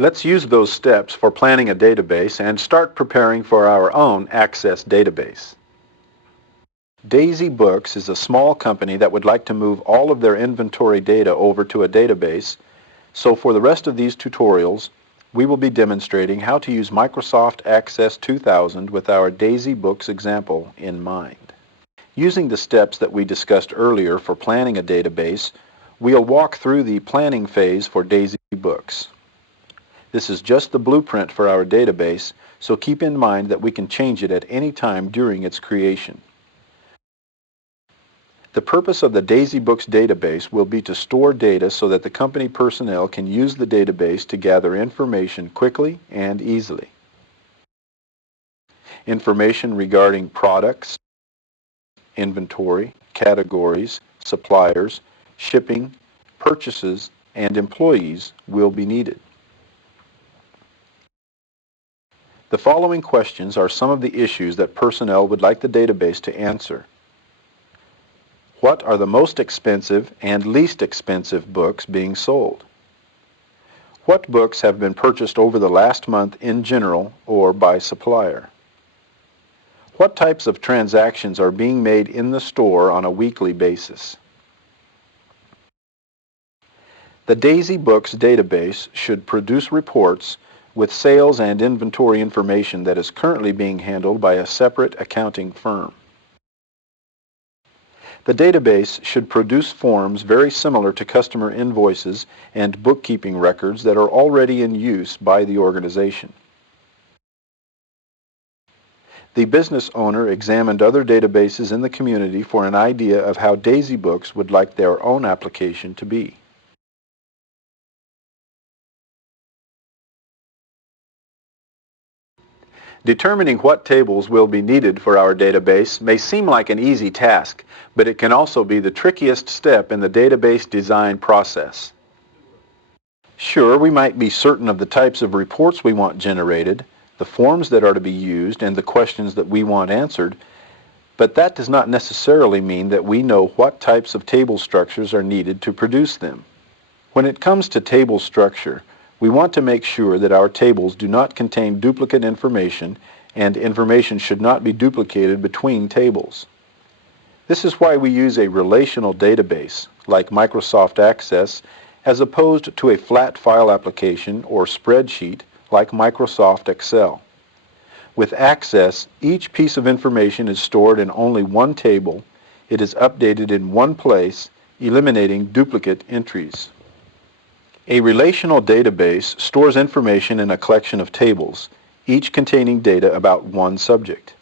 Let's use those steps for planning a database and start preparing for our own Access database. Daisy Books is a small company that would like to move all of their inventory data over to a database, so for the rest of these tutorials, we will be demonstrating how to use Microsoft Access 2000 with our Daisy Books example in mind. Using the steps that we discussed earlier for planning a database, we'll walk through the planning phase for Daisy Books. This is just the blueprint for our database, so keep in mind that we can change it at any time during its creation. The purpose of the Daisy Books database will be to store data so that the company personnel can use the database to gather information quickly and easily. Information regarding products, inventory, categories, suppliers, shipping, purchases, and employees will be needed. The following questions are some of the issues that personnel would like the database to answer. What are the most expensive and least expensive books being sold? What books have been purchased over the last month in general or by supplier? What types of transactions are being made in the store on a weekly basis? The Daisy Books database should produce reports with sales and inventory information that is currently being handled by a separate accounting firm. The database should produce forms very similar to customer invoices and bookkeeping records that are already in use by the organization. The business owner examined other databases in the community for an idea of how Daisy Books would like their own application to be. Determining what tables will be needed for our database may seem like an easy task, but it can also be the trickiest step in the database design process. Sure, we might be certain of the types of reports we want generated, the forms that are to be used, and the questions that we want answered, but that does not necessarily mean that we know what types of table structures are needed to produce them. When it comes to table structure, we want to make sure that our tables do not contain duplicate information, and information should not be duplicated between tables. This is why we use a relational database, like Microsoft Access, as opposed to a flat file application or spreadsheet like Microsoft Excel. With Access, each piece of information is stored in only one table. It is updated in one place, eliminating duplicate entries. A relational database stores information in a collection of tables, each containing data about one subject.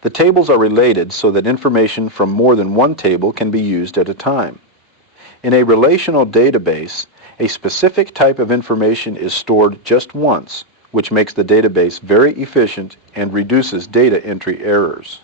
The tables are related so that information from more than one table can be used at a time. In a relational database, a specific type of information is stored just once, which makes the database very efficient and reduces data entry errors.